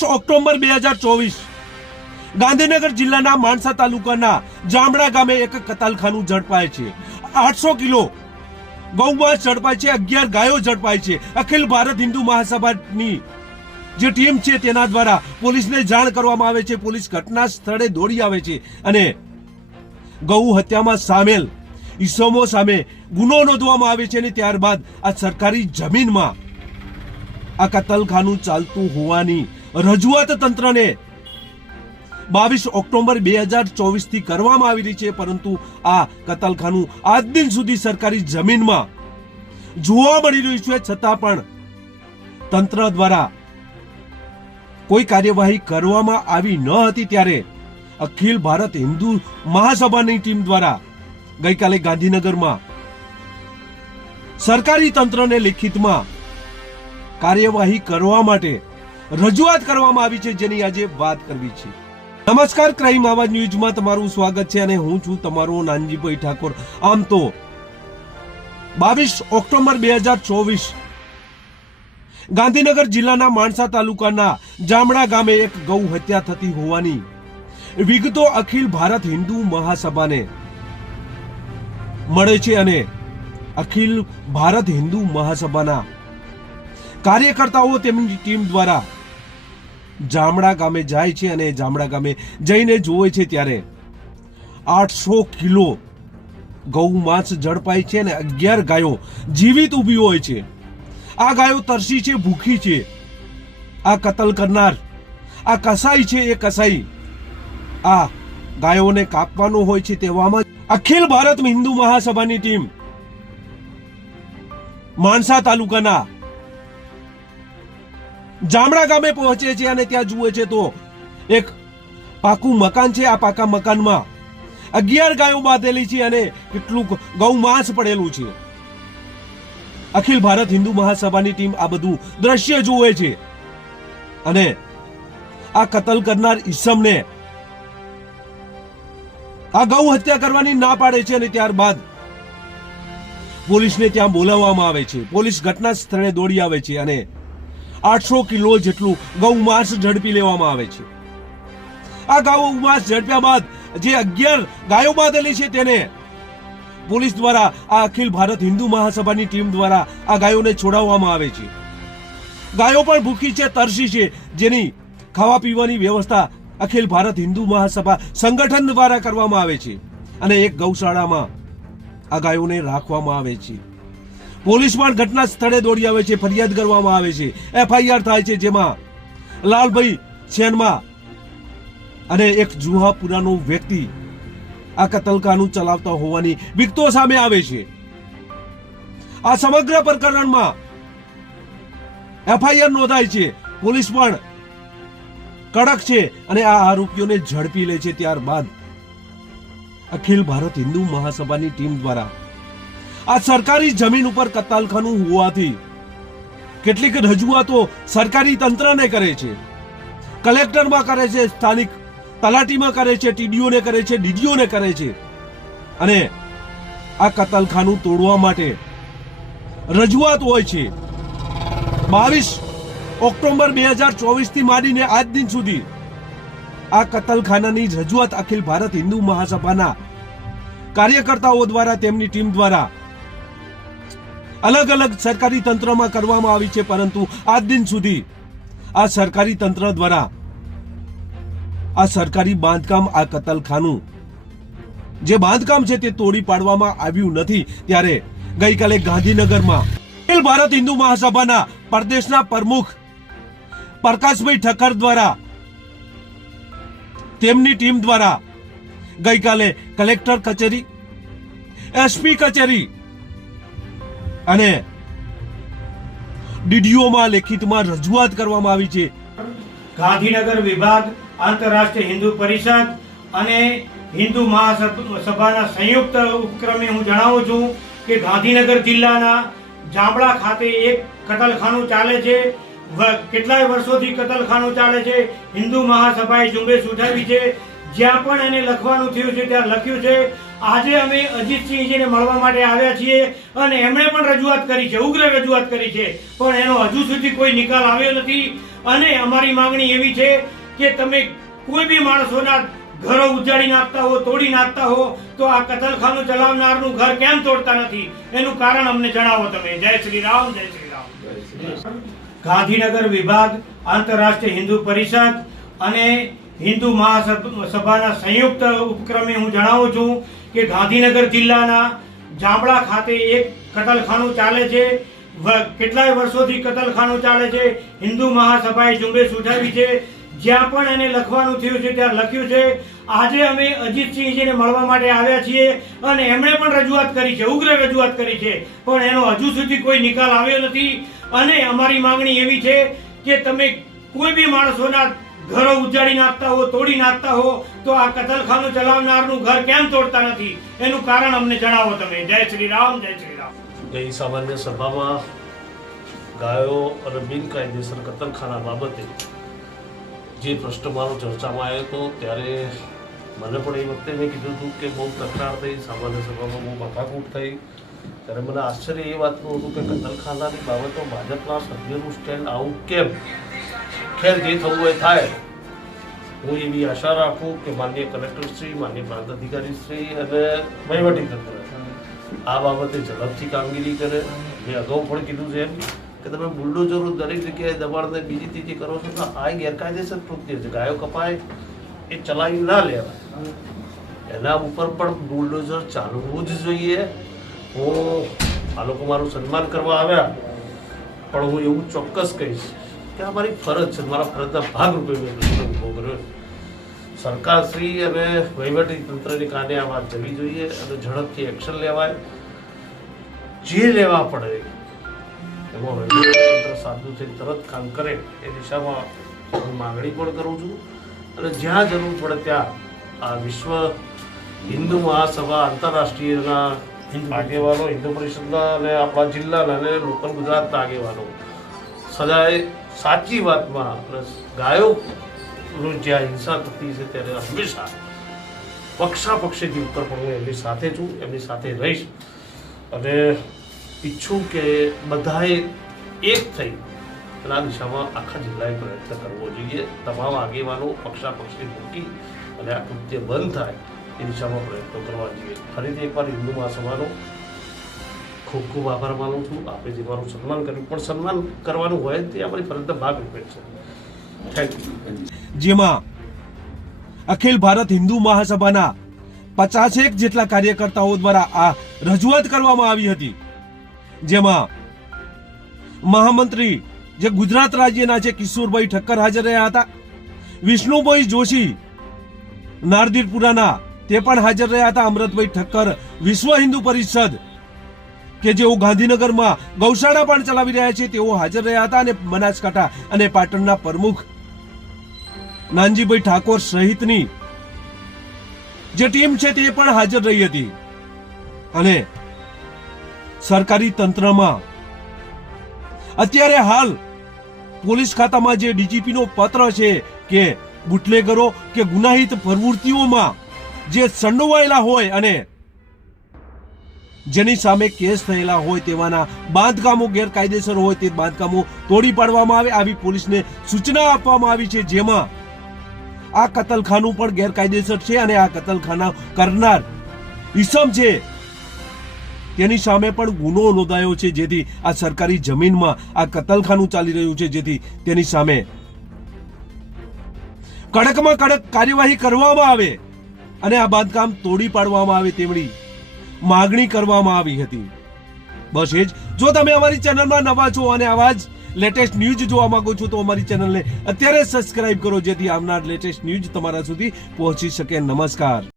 22 October 2024 Gandhinagar જિલ્લાના માણસા તાલુકાના જામડા ગામે એક કતલખાનું ઝડપાય છે। 800 કિલો ગૌમાંસ ઝડપાય છે, 11 ગાયો ઝડપાય છે। અખિલ ભારત હિન્દુ મહાસભાની જે ટીમ છે તેના દ્વારા પોલીસને જાણ કરવામાં આવે છે। પોલીસ ઘટના સ્થળે દોડી આવે છે અને ગૌ હત્યામાં સામેલ ઈસમો સામે ગુનો નોંધવામાં આવે છે અને ત્યારબાદ આ સરકારી જમીનમાં આ કતલખાનું ચાલતું હોવાની રજૂઆત તંત્રને 22 ઓક્ટોબર 2024 થી કરવામાં આવી રહી છે, પરંતુ આ કતલખાનું આજ દિન સુધી સરકારી જમીનમાં જોવા મળી રહ્યું છે, છતાં પણ તંત્ર દ્વારા કોઈ કાર્યવાહી કરવામાં આવી ન હતી। ત્યારે અખિલ ભારત હિન્દુ મહાસભાની ટીમ દ્વારા ગઈકાલે ગાંધીનગરમાં સરકારી તંત્રને લિખિતમાં કાર્યવાહી કરવા માટે રજૂઆત કરવામાં આવી છે, જેની આજે વાત કરવી છે। નમસ્કાર, ક્રાઇમ આવાજ ન્યૂઝમાં તમારું સ્વાગત છે અને હું છું તમારો નાનજીભાઈ ઠાકોર। આમ તો 22 ઓક્ટોબર 2024 ગાંધીનગર જિલ્લાના માણસા તાલુકાના જામડા ગામે એક ગૌ હત્યા થતી હોવાની વિગતો અખિલ ભારત હિન્દુ મહાસભાને મળે છે અને અખિલ ભારત હિન્દુ મહાસભાના કાર્યકર્તાઓ તેમની ટીમ દ્વારા જામડા ગામે જાય છે અને જામડા ગામે જઈને જોવે છે ત્યારે 800 કિલો ગૌમાંસ ઝડપાય છે અને 11 ગાયો જીવિત ઊભી હોય છે। આ ગાયો તરસી છે, ભૂખી છે। આ કતલ કરનાર આ કસાઈ છે, એ કસાઈ આ ગાયોને કાપવાનો હોય છે। તેવામાં અખિલ ભારત હિન્દુ મહાસભાની ટીમ માણસા તાલુકાના જામડા ગામે પહોંચે છે અને ત્યાં જુએ છે તો એક પાકું મકાન છે। આ પાકા મકાનમાં 11 ગાયો બાંધેલી છે અને કેટલુંક ગૌમાંસ પડેલું છે। અખિલ ભારત હિન્દુ મહાસભાની ટીમ આ બધું દ્રશ્ય જુએ છે અને આ કતલ કરનાર ઈસમને આ ગૌ હત્યા કરવાની ના પાડે છે અને ત્યારબાદ પોલીસને ત્યાં બોલાવવામાં આવે છે। પોલીસ ઘટના સ્થળે દોડી આવે છે અને 800 કિલો જેટલું ગૌમાંસ ઝડપી લેવામાં આવે છે। આ ગૌમાંસ ઝડપ્યા બાદ જે 11 ગાયો બાંધેલી છે તેને પોલીસ દ્વારા આ અખિલ ભારત હિન્દુ મહાસભાની ટીમ દ્વારા આ ગાયોને છોડાવવામાં આવે છે। ગાયો પણ ભૂખી છે, તરસી છે, જેની ખાવા પીવાની વ્યવસ્થા અખિલ ભારત હિન્દુ મહાસભા સંગઠન દ્વારા કરવામાં આવે છે અને એક ગૌશાળામાં આ ગાયોને રાખવામાં આવે છે। પોલીસ પણ ઘટના સ્થળે દોડી આવે છે, ફરિયાદ કરવામાં આવે છે, FIR થાય છે, જેમાં લાલભાઈ સેનમાં અને એક જુહાપુરાનો વ્યક્તિ આ કતલખાનું ચલાવતા હોવાની વિગતો સામે આવે છે। આ સમગ્ર પ્રકરણમાં FIR નોંધાય છે, પોલીસ પણ કડક છે અને આ આરોપીઓને ઝડપી લે છે। ત્યારબાદ અખિલ ભારત હિન્દુ મહાસભાની ટીમ દ્વારા આ સરકારી જમીન ઉપર કતલખાનું હોવાથી કેટલીક રજૂઆતો સરકારી તંત્રને કરે છે, કલેક્ટરમાં કરે છે, સ્થાનિક તલાટીમાં કરે છે, TDOને કરે છે, DDOને કરે છે અને આ કતલખાનું તોડવા માટે રજૂઆત હોય છે। 22 ઓક્ટોબર 2024 થી માંડીને આજ દિન સુધી આ કતલખાનાની રજૂઆત અખિલ ભારત હિન્દુ મહાસભાના કાર્યકર્તાઓ દ્વારા તેમની ટીમ દ્વારા અલગ અલગ સરકારી તંત્રમાં કરવામાં આવી છે, પરંતુ આજ દિન સુધી આ સરકારી તંત્ર દ્વારા આ સરકારી બાંધકામ આ કતલખાનું જે બાંધકામ છે તે તોડી પાડવામાં આવ્યું નથી। ત્યારે ગઈકાલે ગાંધીનગરમાં અખિલ ભારત હિન્દુ મહાસભાના પ્રદેશના પ્રમુખ પ્રકાશભાઈ ઠક્કર દ્વારા તેમની ટીમ દ્વારા ગઈકાલે કલેક્ટર કચેરી, SP કચેરી અને DDOમાં લેખિતમાં રજૂઆત કરવામાં આવી છે। ગાંધીનગર વિભાગ, આંતરરાષ્ટ્રીય હિન્દુ પરિષદ અને હિન્દુ મહાસભાના સંયુક્ત ઉપક્રમે હું જણાવું છું કે ગાંધીનગર જિલ્લાના જામડા ખાતે એક કતલખાનું ચાલે છે। કેટલાય વર્ષોથી કતલખાનું ચાલે છે। હિન્દુ મહાસભાએ ઝુંબેશ ઉઠાવી છે। જ્યાં પણ એને લખવાનું થયું છે ત્યાં લખ્યું છે। આજે અમે અજીતસિંહજીને મળવા માટે આવ્યા છીએ અને એમણે પણ રજૂઆત કરી છે, ઉગ્ર રજૂઆત કરી છે, પણ એનો હજુ સુધી કોઈ નિકાલ આવ્યો નથી। અને અમારી માંગણી એવી છે કે તમે કોઈ બી માણસોના ઘરો ઉજાડી નાખતા હો, તોડી નાખતા હો, તો આ કતલખાનું ચલાવનારનું ઘર કેમ તોડતા નથી એનું કારણ અમને જણાવો તમે. જય શ્રી રામ, જય શ્રી રામ. ગાંધીનગર વિભાગ, આંતરરાષ્ટ્રીય હિન્દુ પરિષદ અને હિન્દુ મહાસભાના સંયુક્ત ઉપક્રમે હું જણાવું છું કે ગાંધીનગર જિલ્લાના જાંબળા ખાતે એક કતલખાનું ચાલે છે. કેટલાય વર્ષોથી કતલખાનું ચાલે છે. હિન્દુ મહાસભાએ ઝુંબેશ ઉઠાવી છે. જ્યાં પણ એને લખવાનું થયું છે ત્યાં લખ્યું છે. આજે અમે અજીતસિંહજીને મળવા માટે આવ્યા છીએ અને એમણે પણ રજૂઆત કરી છે, ઉગ્ર રજૂઆત કરી છે, પણ એનો હજુ સુધી કોઈ નિકાલ આવ્યો નથી. અને અમારી માંગણી એવી છે કે તમે કોઈ બી માણસોના ઘરો ઉજાડી નાખતા હો, તોડી નાખતા હો, તો આ કતલખાનું ચલાવનારનું ઘર કેમ તોડતા નથી એનું કારણ અમને જણાવો તમે. જય શ્રી રામ, જય શ્રી રામ. ગઈ સામાન્ય સભામાં ગાયો અને બિનકાયદેસર કતલખાના બાબતે જે પ્રશ્ન મારો ચર્ચામાં આવ્યો હતો ત્યારે મને પણ એ વખતે મેં કીધું હતું કે બહુ તકરાર થઈ, સામાન્ય સભામાં બહુ માથાકૂટ થઈ. ત્યારે મને આશ્ચર્ય એ વાતનું હતું કે કતલખાનાની બાબતો ભાજપના સભ્યોનું સ્ટેન્ડ આવું કેમ. ખેર, જે થવું હોય થાય. હું એવી આશા રાખું કે માનનીય કલેક્ટરશ્રી, માનનીય પ્રાંત અધિકારીશ્રી અને વહીવટીતંત્ર આ બાબતે ઝડપથી કામગીરી કરે. મેં અગાઉ પણ કીધું છે કે તમે બુલડોઝરો દરેક જગ્યાએ દબાણને બીજી ત્રીજી કરો છો તો આ ગેરકાયદેસર કૃત્ય છે. ગાયો કપાય એ ચલાવી ના લેવાય, એના ઉપર પણ બુલડોઝર ચાલવું જ જોઈએ. હું આ લોકો મારું સન્માન કરવા આવ્યા, પણ હું એવું ચોક્કસ કહીશ કે આ મારી ફરજ છે, મારા ફરજના ભાગરૂપે મેં પ્રશ્ન ઊભો કર્યો. સરકારશ્રી અને વહીવટી તંત્રની કાને આ વાત જવી જોઈએ અને ઝડપથી એક્શન લેવાય. જે લેવા પડે એમાં વહીવટી સાધુ થઈને તરત કામ કરે એ દિશામાં હું માગણી પણ કરું છું. અને જ્યાં જરૂર પડે ત્યાં આ વિશ્વ હિન્દુ મહાસભા આંતરરાષ્ટ્રીયના આગેવાનો, હિન્દુ પરિષદના અને આપણા જિલ્લાના અને લોકલ ગુજરાતના આગેવાનો સદાય સાચી વાતમાં અને ગાયોનું જ્યાં હિંસા થતી છે ત્યારે હંમેશા પક્ષાપક્ષીથી ઉપર પણ હું એમની સાથે છું, એમની સાથે રહીશ. અને ઈચ્છું કે બધાએ એક થઈ અને આ દિશામાં આખા જિલ્લાએ પ્રયત્ન કરવો જોઈએ. તમામ આગેવાનો પક્ષાપક્ષી મૂકી અને આ કૃત્ય બંધ થાય એ દિશામાં પ્રયત્નો કરવા જોઈએ. ફરીથી એકવાર હિન્દુ મહાસભાનો ખૂબ ખૂબ આભાર માનું છું. આપણે જે મારું સન્માન કર્યું, પણ સન્માન કરવાનું હોય તે આપણી ફરજના ભાગ રૂપે છે. Thank you. જેમાં અખિલ ભારત હિન્દુ મહાસભાના 50 જેટલા કાર્યકર્તાઓ દ્વારા આ રજૂઆત કરવામાં આવી હતી. જેમાં મહામંત્રી જે ગુજરાત રાજ્યના છે કિશોરભાઈ ઠક્કર હાજર રહ્યા હતા. વિષ્ણુભાઈ જોશી નારદીરપુરાના તે પણ હાજર રહ્યા હતા. અમૃતભાઈ ઠક્કર વિશ્વ હિન્દુ પરિષદ કે જેઓ ગાંધીનગરમાં ગૌશાળા પણ ચલાવી રહ્યા છે તેઓ હાજર રહ્યા હતા. અને બનાસકાંઠા અને પાટણના પ્રમુખ નાનજીભાઈ ઠાકોર સહિતની જે ટીમ છે તે પણ હાજર રહી હતી. અને સરકારી તંત્રમાં અત્યારે હાલ પોલીસ ખાતામાં જે ડીજીપી નો પત્ર છે કે બુટલેગરો કે ગુનાહિત પ્રવૃત્તિઓમાં જે સંડોવાયેલા હોય અને જેની સામે કેસ થયેલા હોય તેવાના બાંધકામો ગેરકાયદેસર હોય તે બાંધકામો તોડી પાડવામાં આવે આવી પોલીસને સૂચના આપવામાં આવી છે. જેમાં આ કતલખાનું પણ ગેરકાયદેસર છે અને આ કતલખાના કરનાર ઈસમ છે તેની સામે પણ ગુનો નોંધાયો છે. જેથી આ સરકારી જમીનમાં આ કતલખાનું ચાલી રહ્યું છે, જેથી તેની સામે કડકમાં કડક કાર્યવાહી કરવામાં આવે અને આ બાંધકામ તોડી પાડવામાં આવે તેવી માગણી કરવામાં આવી હતી. બસ એ જ. જો તમે અમારી ચેનલમાં નવા છો અને આવા જ લેટેસ્ટ ન્યૂઝ જોવા માંગો છો તો અમારી ચેનલને અત્યારે સબસ્ક્રાઇબ કરો, જેથી આવનાર લેટેસ્ટ ન્યૂઝ તમારા સુધી પહોંચી શકે. નમસ્કાર.